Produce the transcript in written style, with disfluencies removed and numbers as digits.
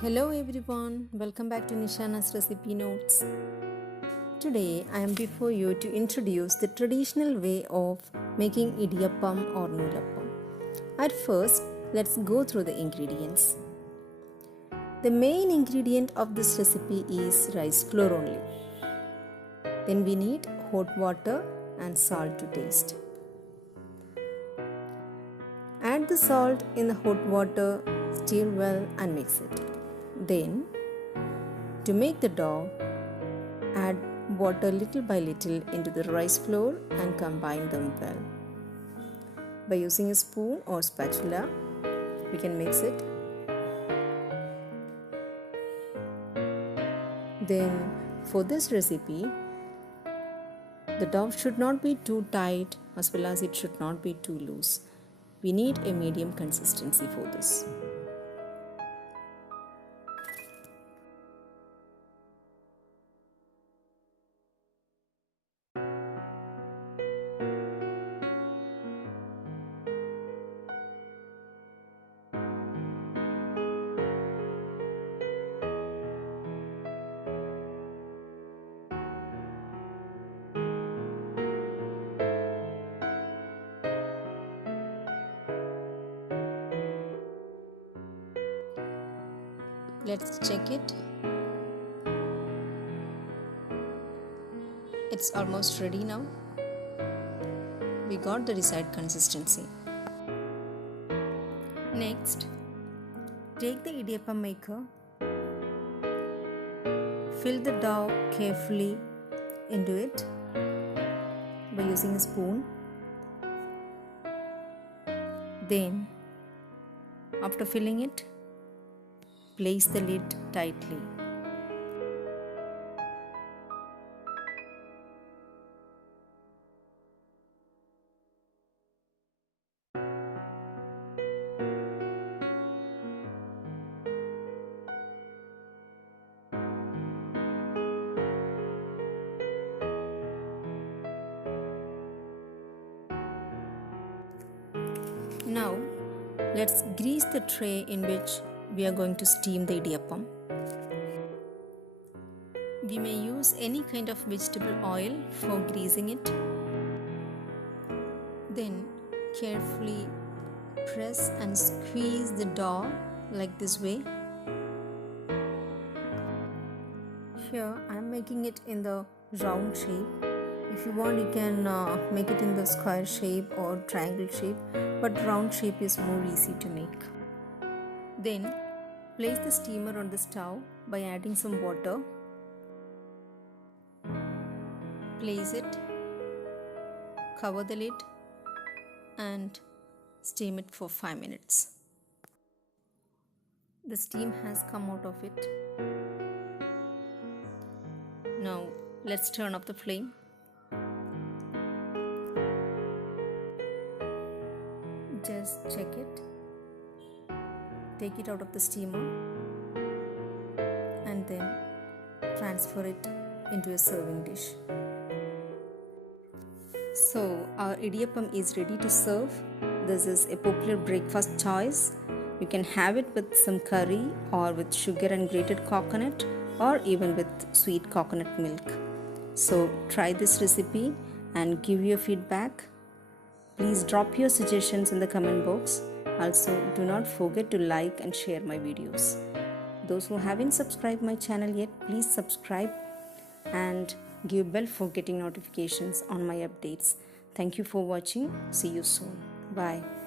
Hello everyone, welcome back to NISHANA'S recipe notes. Today I am before you to introduce the traditional way of making Idiyappam or Noolappam. At first, let's go through the ingredients. The main ingredient of this recipe is rice flour only. Then we need hot water and salt to taste. Add the salt in the hot water, stir well and mix it. Then, to make the dough, add water little by little into the rice flour and combine them well. By using a spoon or spatula, we can mix it. Then, for this recipe, the dough should not be too tight as well as it should not be too loose. We need a medium consistency for this. Let's check it. It's almost ready now. We got the desired consistency. Next, take the idiyappam maker. Fill the dough carefully into it by using a spoon. Then, after filling it, place the lid tightly. Now, let's grease the tray in which we are going to steam the idiyappam. We may use any kind of vegetable oil for greasing it. Then carefully press and squeeze the dough like this way. Here I am making it in the round shape. If you want, you can make it in the square shape or triangle shape, but round shape is more easy to make. Then place the steamer on the stove by adding some water. Place it, cover the lid and steam it for 5 minutes. The steam has come out of it. Now let's turn off the flame. Just check it. Take it out of the steamer and then transfer it into a serving dish. So our idiyappam is ready to serve. This is a popular breakfast choice. You can have it with some curry or with sugar and grated coconut or even with sweet coconut milk. So try this recipe and give your feedback. Please drop your suggestions in the comment box. Also, do not forget to like and share my videos. Those who haven't subscribed my channel yet, please subscribe and give bell for getting notifications on my updates. Thank you for watching. See you soon. Bye.